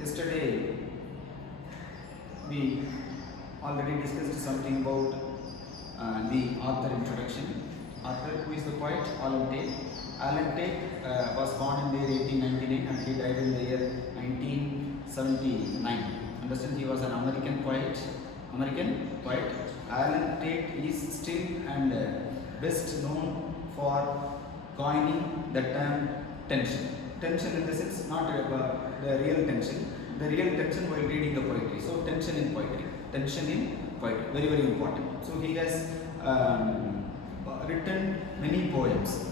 Yesterday we already discussed something about the author introduction. Author, who is the poet? Alan Tate. Alan Tate was born in the year 1899 and he died in the year 1979. Understand, he was an American poet. Alan Tate is still and best known for coining the term tension. Tension in the sense, not the real tension. The real tension while reading the poetry. So tension in poetry. Tension in poetry. Very, very important. So he has written many poems.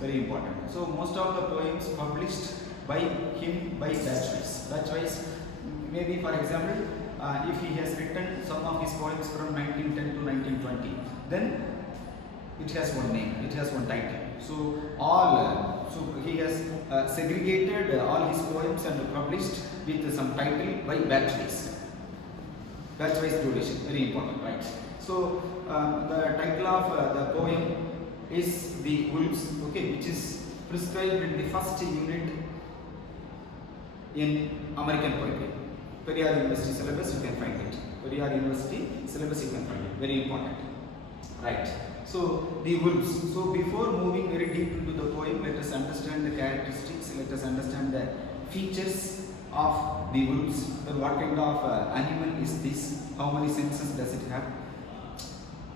Very important. So most of the poems published by him by batch-wise. Maybe for example, if he has written some of his poems from 1910 to 1920, then it has one name, it has one title. So so he has segregated all his poems and published with some title by batch-wise duration. Very important, right? So the title of the poem is The Wolves, okay, which is prescribed in the first unit in American poetry. Periyar University syllabus, you can find it. Periyar University syllabus, you can find it. Very important, right? So the wolves. So before moving very deep into the poem, let us understand the characteristics. Let us understand the features of the wolves. Then what kind of animal is this? How many senses does it have?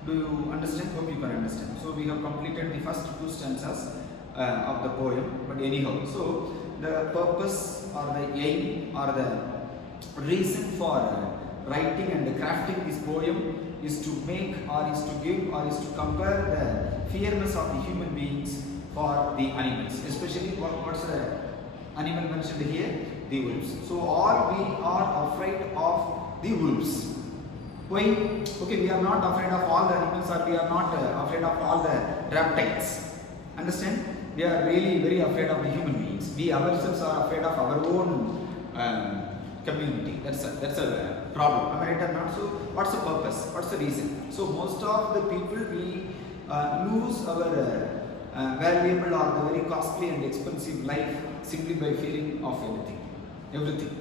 Do you understand? Hope you can understand. So we have completed the first two stanzas of the poem. But anyhow, so the purpose or the aim or the reason for writing and crafting this poem is to make or is to give or is to compare the fearlessness of the human beings for the animals. Especially what's the animal mentioned here? The wolves. So all we are afraid of the wolves. Why? Okay, we are not afraid of all the animals or we are not afraid of all the reptiles. Understand? We are really very afraid of the human beings. We ourselves are afraid of our own community. That's a problem. Am I right or not? So what's the purpose? What's the reason? So most of the people, we lose our valuable or the very costly and expensive life simply by fearing of everything,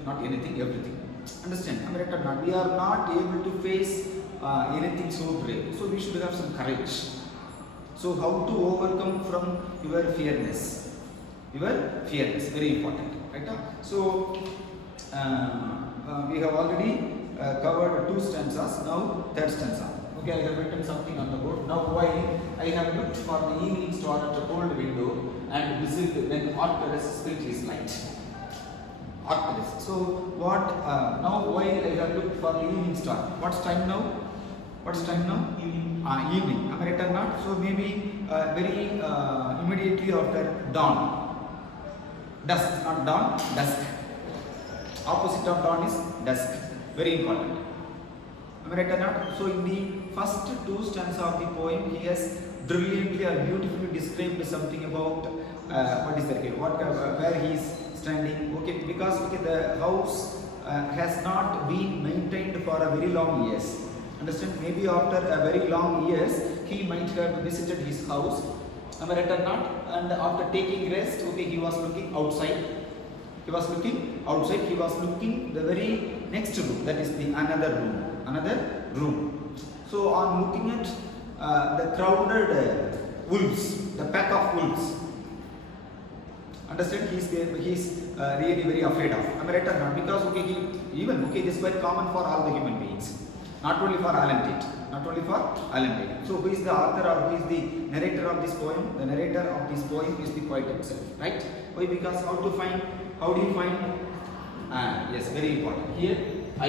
not anything, everything. Understand? Am I right or not? We are not able to face anything so brave. So we should have some courage. So how to overcome from your fearness? Very important, right? So we have already covered two stanzas. Now third stanza. Okay, I have written something on the board. Now why I have looked for the evening star at a cold window and whistled when Arcturus spilt his light. Arcturus. So what? Now why I have looked for the evening star? What's time now? Evening. Evening. Am I right or not? So maybe very immediately after dawn. Dusk, not dawn. Dusk. Opposite of dawn is dusk. Very important. Am I right or not? So in the first two stanzas of the poem, he has brilliantly or beautifully described something about what is that? Where he is standing. Okay, because the house has not been maintained for a very long years. Understand? Maybe after a very long years, he might have visited his house. Am I right or not? And after taking rest, okay, he was looking outside. He was looking the very next room, that is the another room. So on looking at the crowded wolves, the pack of wolves. Understand? He's really very afraid of. Am I right or not? Because this is quite common for all the human beings, not only for Alan Tate. So who is the author or who is the narrator of this poem? The narrator of this poem is the poet himself, right? Why? Because how do you find? Yes, very important. Here, I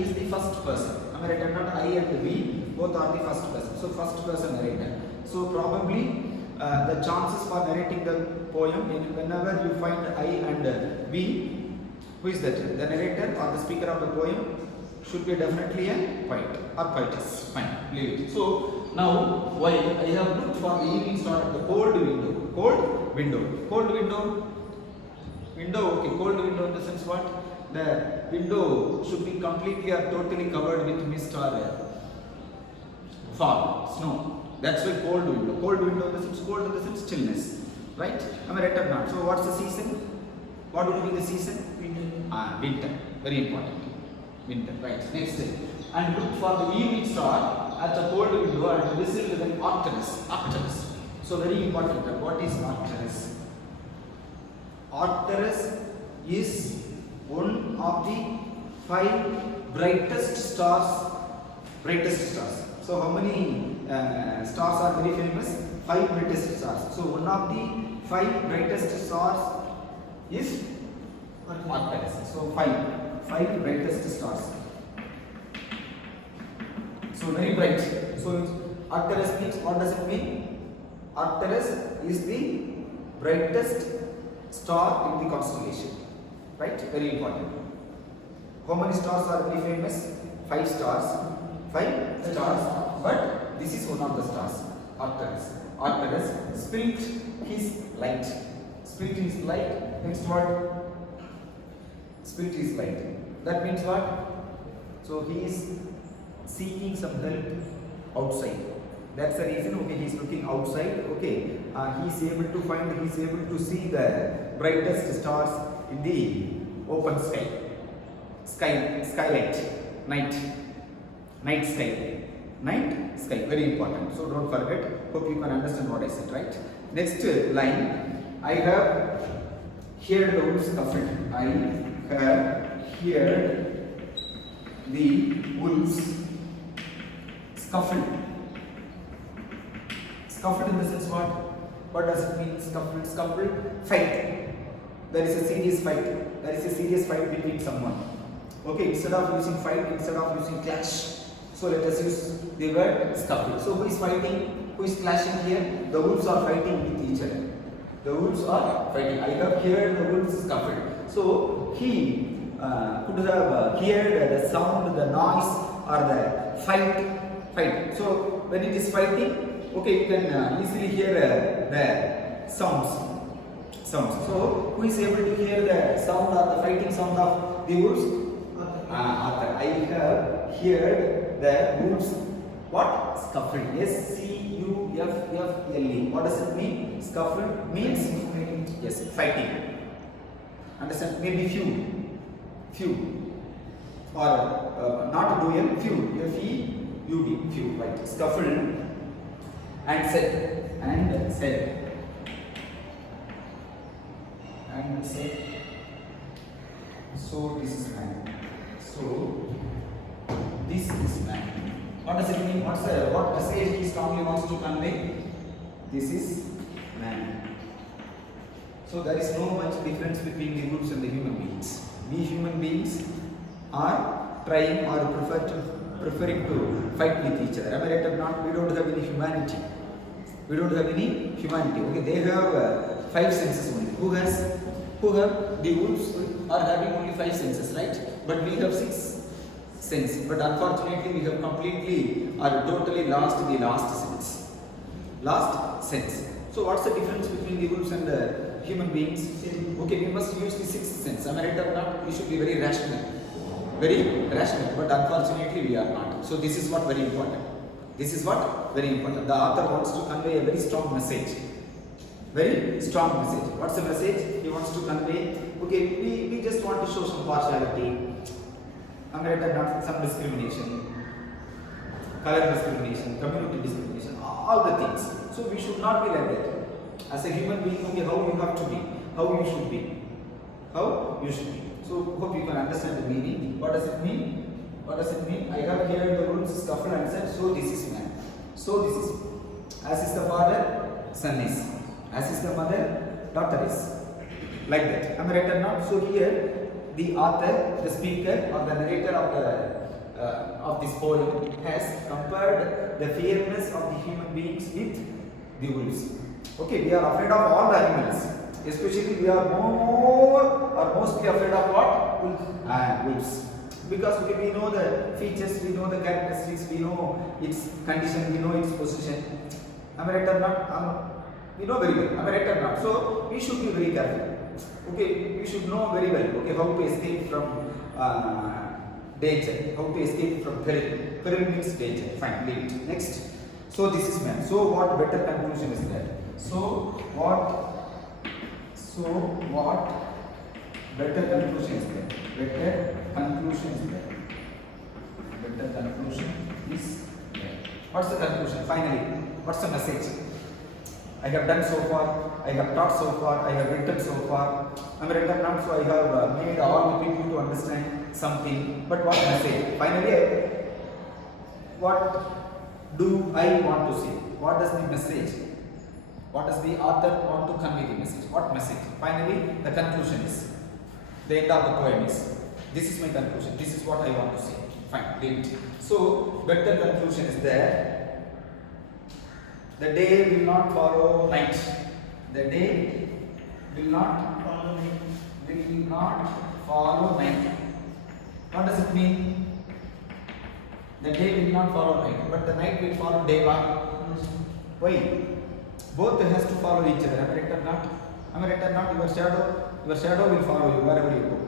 is the first person. Am I right or not? I and we both are the first person. So first person narrator. So probably the chances for narrating the poem, whenever you find I and we, who is that? The narrator or the speaker of the poem should be definitely a poet or poetess. Fine, leave it. So now, why I have looked for the evening star at the cold window. Okay, cold window in the sense what? The window should be completely or totally covered with mist or fog, snow. That's why cold window. Cold window in the sense, cold in the sense stillness. Right? Am I right or not? So what's the season? What will be the season? Winter. Very important. Winter. Right. Next. And look for the evening star at the cold window and whistle with an Arcturus. Arcturus. So very important. What is Arcturus? Arcturus is one of the 5 brightest stars. Brightest stars. So how many stars are very famous? 5 brightest stars. So one of the 5 brightest stars is Arcturus. So 5 brightest stars. So very bright. So Arcturus means, what does it mean? Arcturus is the brightest star in the constellation. Right? Very important. How many stars are very famous? 5 stars. 5 stars. But this is one of the stars. Arcturus. Arcturus spilt his light. Spilt his light. Next word. Spilt his light. That means what? So he is seeking some help outside. That's the reason. Okay, he is looking outside. Okay, he is able to find. He is able to see the brightest stars in the open sky. Skylight. Night sky. Night sky. Very important. So don't forget. Hope you can understand what I said. Right. Next line. I have heard the wolves scuffled. I have heard the wolves scuffled. Scuffled in the sense what? What does it mean? Scuffled. Scuffled. Fight. There is a serious fight. There is a serious fight between someone. Okay, instead of using fight, instead of using clash, so let us use the word scuffle. So who is fighting? Who is clashing here? The wolves are fighting with each other. The wolves are fighting. I have heard the wolves scuffle. So he could have heard the sound, the noise, or the fight. So when it is fighting, okay, you can easily hear the sounds. So who is able to hear the sound or the fighting sound of the wolves? Arthur. I have heard the wolves. What? Scuffle. S-C-U-F-F-L-E. What does it mean? Scuffle means yes, fighting. Understand? Maybe few, or not duel. Few. F-E-U-D. Few. Right. Scuffle and said. So this is man. So this is man. What does it mean? What message he strongly wants to convey? This is man. So there is no much difference between the wolves and the human beings. We human beings are trying or preferring to fight with each other. Am I right or not? We don't have any humanity. Okay, they have 5 senses only. Who have the wolves are having only 5 senses, right? But we have 6 senses. But unfortunately, we have completely or totally lost the last sense. So what's the difference between the wolves and the human beings? Okay, we must use the 6th sense. Am I right or not? We should be very rational. But unfortunately, we are not. So this is what very important. The author wants to convey a very strong message. What's the message he wants to convey? Okay, we just want to show some partiality, some discrimination, color discrimination, community discrimination, all the things. So we should not be like that. As a human being, okay, how you have to be, how you should be. So hope you can understand the meaning. What does it mean? I have heard the wolves scuffle and said, so this is man. So this is, as is the father, son is. As is the mother, daughter is. Like that. Am I right or not? So here, the author, the speaker, or the narrator of this poem has compared the fearlessness of the human beings with the wolves. Okay, we are afraid of all the animals. Especially we are mostly afraid of what? Wolves. Because we know the features, we know the characteristics, we know its condition, we know its position. Am I right or not? We know very well. Am I right or not? So we should be very careful. Okay, we should know very well. Okay, how to escape from danger, how to escape from peril. Peril means danger. Fine, leave it. Next. So this is man. So what better conclusion is there? So what Better conclusion is there. Better conclusion is there. Better conclusion is there. What's the conclusion? Finally, what's the message? I have done so far, I have taught so far, I have written so far. I am written not so I have made all the people to understand something. But what message? Finally, what do I want to say? What does the message? What does the author want to convey the message? What message? Finally, the conclusion is. The end of the poem is. This is my conclusion. This is what I want to say. Fine, leave it. So, better conclusion is there. The day will not follow night. The day will not follow night. What does it mean? The day will not follow night, but the night will follow day. Why? Both has to follow each other. Am I right or not? Am I right or not? Your shadow will follow you wherever you go.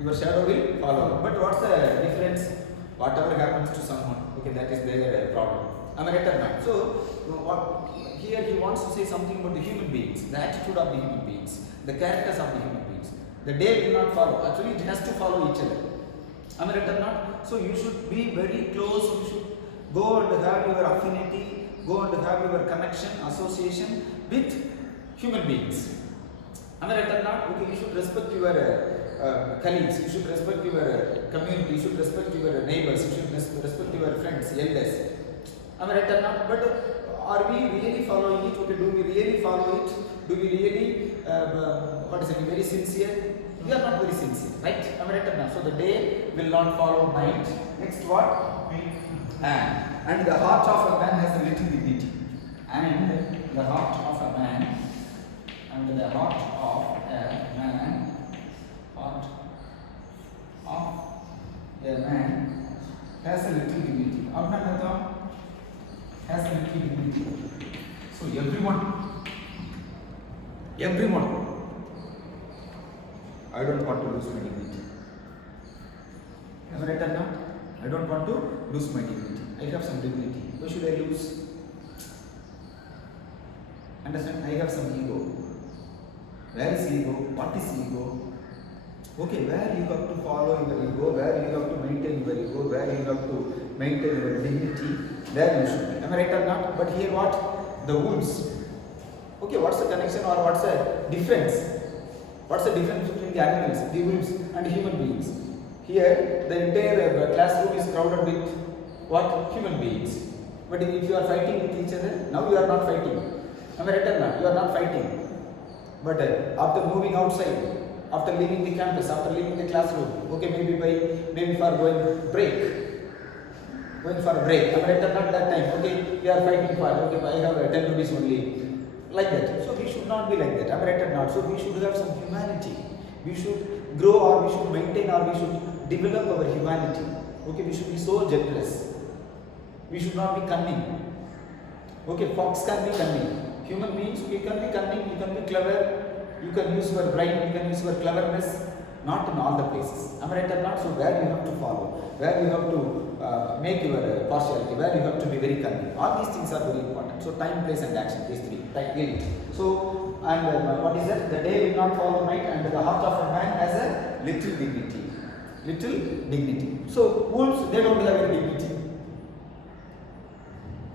Your shadow will follow. But what's the difference? Whatever happens to someone, okay, that is their problem. Am I right or not? So, here he wants to say something about the human beings, the attitude of the human beings, the characters of the human beings. The day will not follow. Actually, it has to follow each other. Am I right or not? So, you should be very close. You should go and have your affinity, go and have your connection, association with human beings. Am I right or not? Okay, you should respect your colleagues, you should respect your community, you should respect your neighbors, you should respect your friends, elders. Am I right or not? But are we really following it? Okay, do we really follow it? Do we really, very sincere? We are not very sincere, right? Am I right or not? So the day will not follow night. Next what? And the heart of a man has a little dignity. And the heart of a man, has a little dignity. Has a little dignity. So everyone, I don't want to lose my dignity. Am I right or not? I don't want to lose my dignity. I have some dignity. Why should I lose? Understand? I have some ego. Where is ego? What is ego? Okay, where you have to follow your ego, where you have to maintain your ego, where you have to maintain your dignity, there you should be. Am I right or not? But here what? The wolves. Okay, what's the connection or what's the difference? What's the difference between the animals, the wolves and human beings? Here, the entire classroom is crowded with what? Human beings. But if you are fighting with each other, now you are not fighting. Am I right or not? You are not fighting. But after moving outside, after leaving the campus, after leaving the classroom, okay, maybe for going for a break, am I right or not? That time, okay, we are fighting for, okay, I have 10 rupees only, like that. So we should not be like that. Am I right or not? So we should have some humanity. We should grow or we should maintain or we should develop our humanity. Okay, we should be so generous. We should not be cunning. Okay, fox can be cunning. Human beings, you can be cunning, you can be clever, you can use your brain, you can use your cleverness, not in all the places. Am I right or not? So where you have to follow, where you have to make your partiality, where you have to be very cunning. All these things are very important. So time, place and action, these three. Right, get it. So, and what is that? The day will not follow night and the heart of a man has a little dignity. Little dignity. So wolves, they don't have any dignity.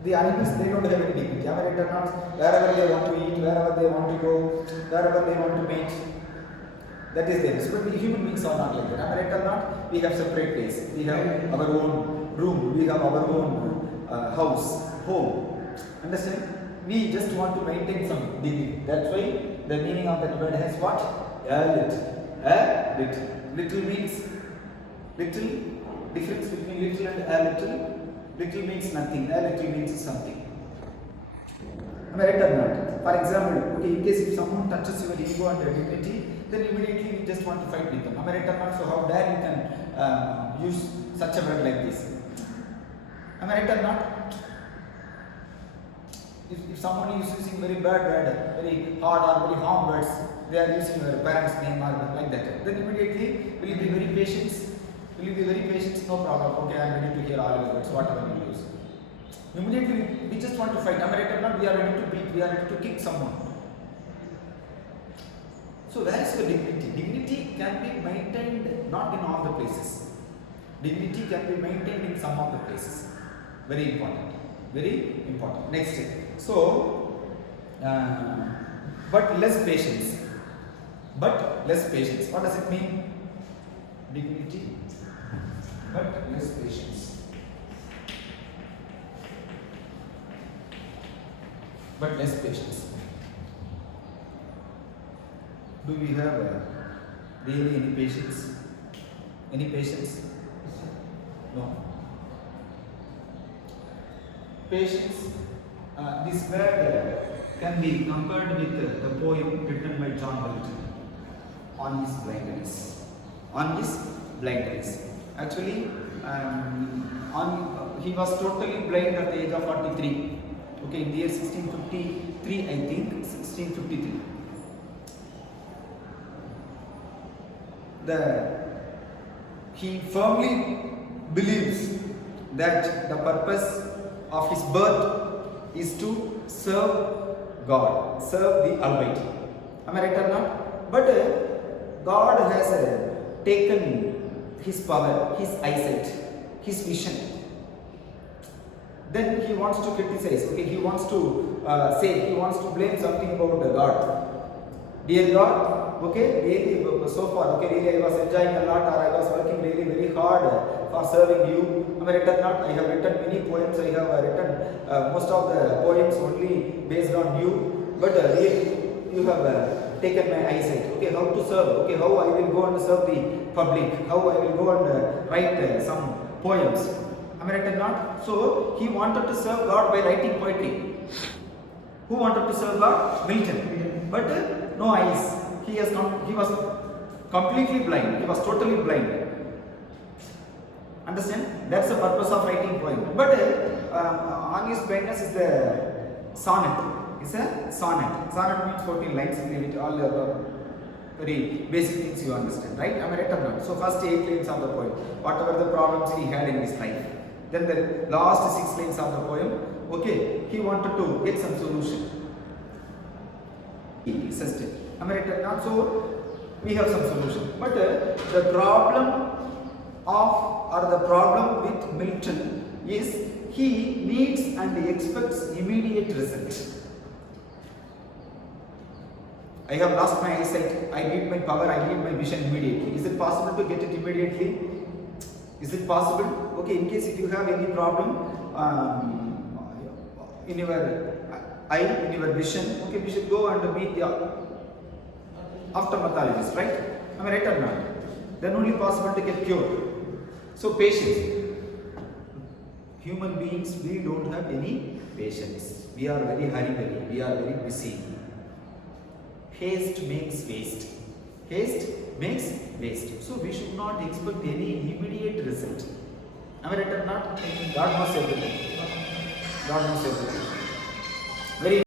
The animals, they don't have any dignity. Am I right or not? Wherever they want to eat, wherever they want to go, wherever they want to mate, that is theirs. But we human beings are not like that. Am I right or not? We have separate place. We have our own room. We have our own house, home. Understand? We just want to maintain some dignity. That's why the meaning of that word has what? A little. A little. Little means little. Difference between little and a little. Little means nothing, a little means something. Am I right or not? For example, okay, in case if someone touches your ego and your dignity, then immediately you just want to fight with them. Am I right or not? So how dare you can use such a word like this? Am I right or not? If someone is using very bad word, very hard or very harm words, they are using your parent's name or like that, then immediately will you be very patient? Will you be very patient? No problem. Okay, I am ready to hear all your words, whatever you use. Immediately, we just want to fight. Am I right or not? We are ready to beat, we are ready to kick someone. So where is your dignity? Dignity can be maintained not in all the places. Dignity can be maintained in some of the places. Very important. Very important. Next. So, but less patience. But less patience. What does it mean? Dignity, but less patience. But less patience. Do we have really any patience? Any patience? No. Patience, this word can be compared with the poem written by John Milton, On His Blindness. On his blindness. Actually, he was totally blind at the age of 43. Okay, in the year 1653, I think, 1653. He firmly believes that the purpose of his birth is to serve God, serve the Almighty. Am I right or not? But God has taken his power, his eyesight, his vision. Then he wants to criticize, okay, he wants to he wants to blame something about God. Dear God, okay, really so far, okay, really I was enjoying a lot, or I was working really very hard for serving you. Am I right or not? I have written many poems, I have written most of the poems only based on you, but really you have taken my eyesight. Okay, how to serve? Okay, how I will go and serve the public? How I will go and write some poems? Am I right or not? So he wanted to serve God by writing poetry. Who wanted to serve God? Milton. But no eyes. He was completely blind. He was totally blind. Understand? That's the purpose of writing poem. But On His Blindness is the sonnet. It's a sonnet. Sonnet means 14 lines. With all the very basic things you understand, right? Am I right or not? So first 8 lines of the poem, whatever the problems he had in his life. Then the last 6 lines of the poem, okay, he wanted to get some solution. He insisted. Am I right or not? So we have some solution. But the problem with Milton is he needs and he expects immediate result. I have lost my eyesight, I need my power, I need my vision immediately. Is it possible to get it immediately? Is it possible? Okay, in case if you have any problem in your eye, in your vision, okay, we should go and meet the ophthalmologist, right? Am I right or not? Then only possible to get cured. So patience. Human beings, we don't have any patience. We are very hurry-burry, we are very busy. Haste makes waste. Haste makes waste. So we should not expect any immediate result. Am I right or not? God knows everything. God knows everything. Very